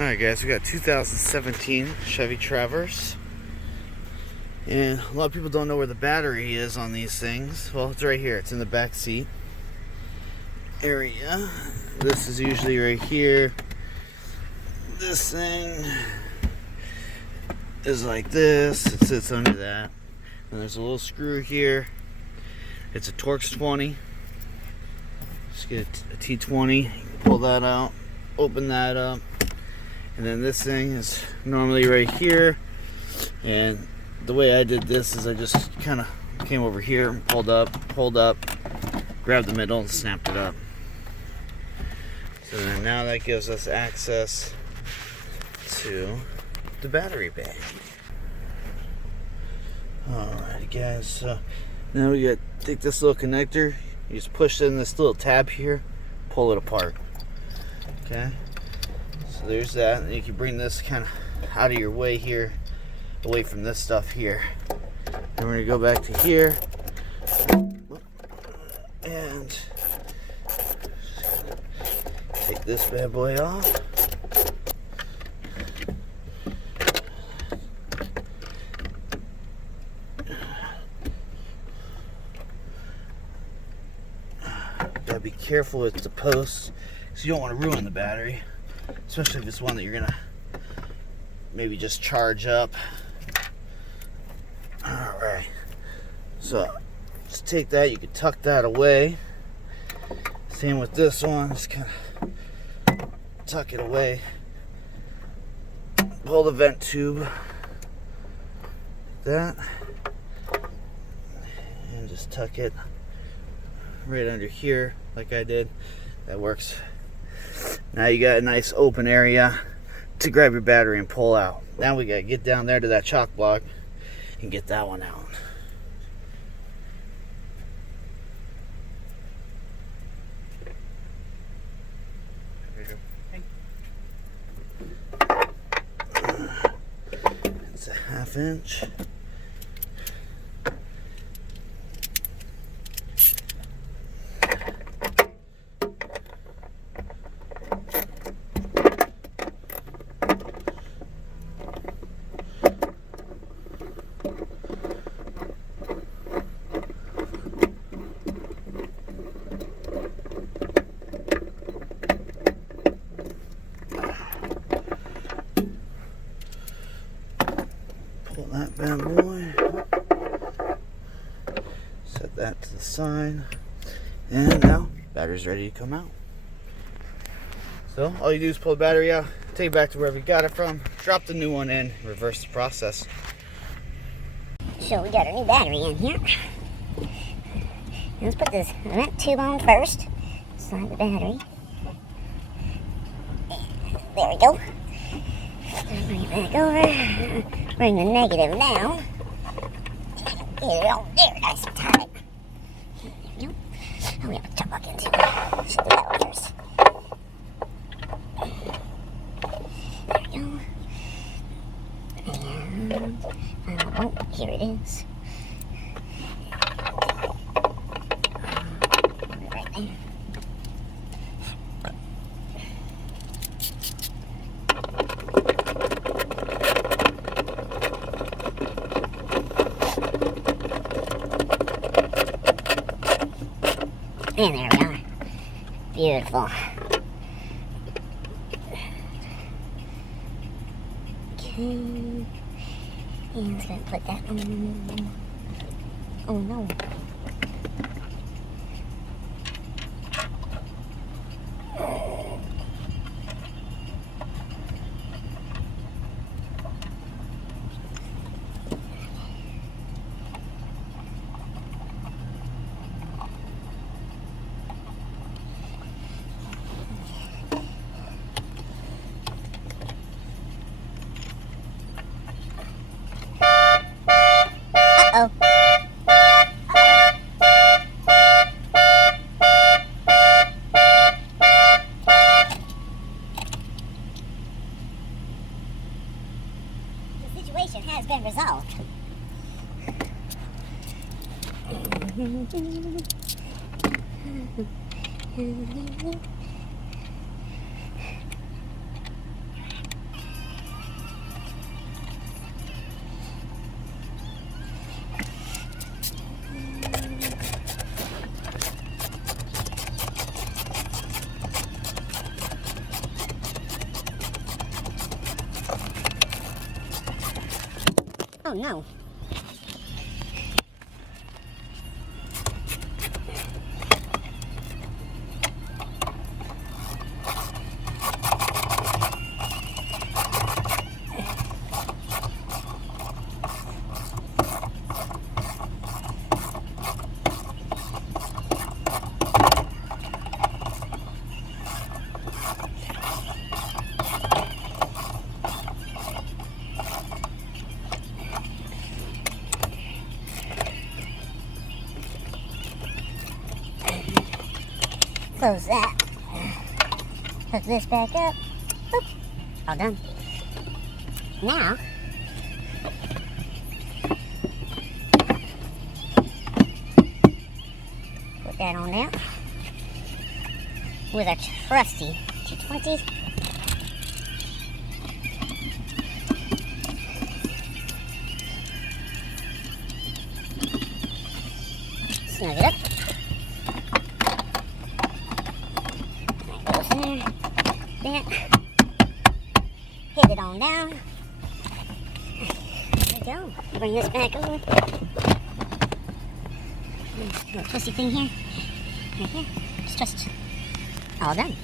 Alright guys, we got 2017 Chevy Traverse. And a lot of people don't know where the battery is on these things. Well, it's right here. It's in the back seat area. This is usually right here. This thing is like this. It sits under that. And there's a little screw here. It's a Torx 20. Just get a T20. Pull that out. Open that up. And then this thing is normally right here. And the way I did this is I just kind of came over here and pulled up, grabbed the middle and snapped it up. So then now that gives us access to the battery bag. Alright guys, so now we got take this little connector, you just push in this little tab here, pull it apart. Okay, so there's that, and you can bring this kind of out of your way here, away from this stuff here. Then we're gonna go back to here and take this bad boy off. Gotta be careful with the posts because you don't want to ruin the battery, especially if it's one that you're gonna maybe just charge up. Alright, so just take that, you can tuck that away. Same with this one, just kind of tuck it away. Pull the vent tube, that, and just tuck it right under here like I did. That works. Now you got a nice open area to grab your battery and pull out. Now we gotta get down there to that chock block and get that one out. It's a 1/2 inch. Pull that bad boy, set that to the side, and now battery's ready to come out. So all you do is pull the battery out, take it back to wherever you got it from, drop the new one in, reverse the process. So we got our new battery in here. Let's put this vent tube on first. Slide the battery. There we go. Bring it back over. Bring the negative down. Get it on there, nice and tight. There we go. Oh, we have to tuck into it. Shut the valve first. There we go. And, oh, here it is. Right there. And there we are. Beautiful. Okay. And let's go put that on. Oh no. Uh-oh. The situation has been resolved. Oh no. Close that. Hook this back up. Boop. All done. Now, put that on there with a trusty 220. Snug it up. That. Hit it on down. There we go. Bring this back over. Little twisty thing here. Right here. Just twist. All done.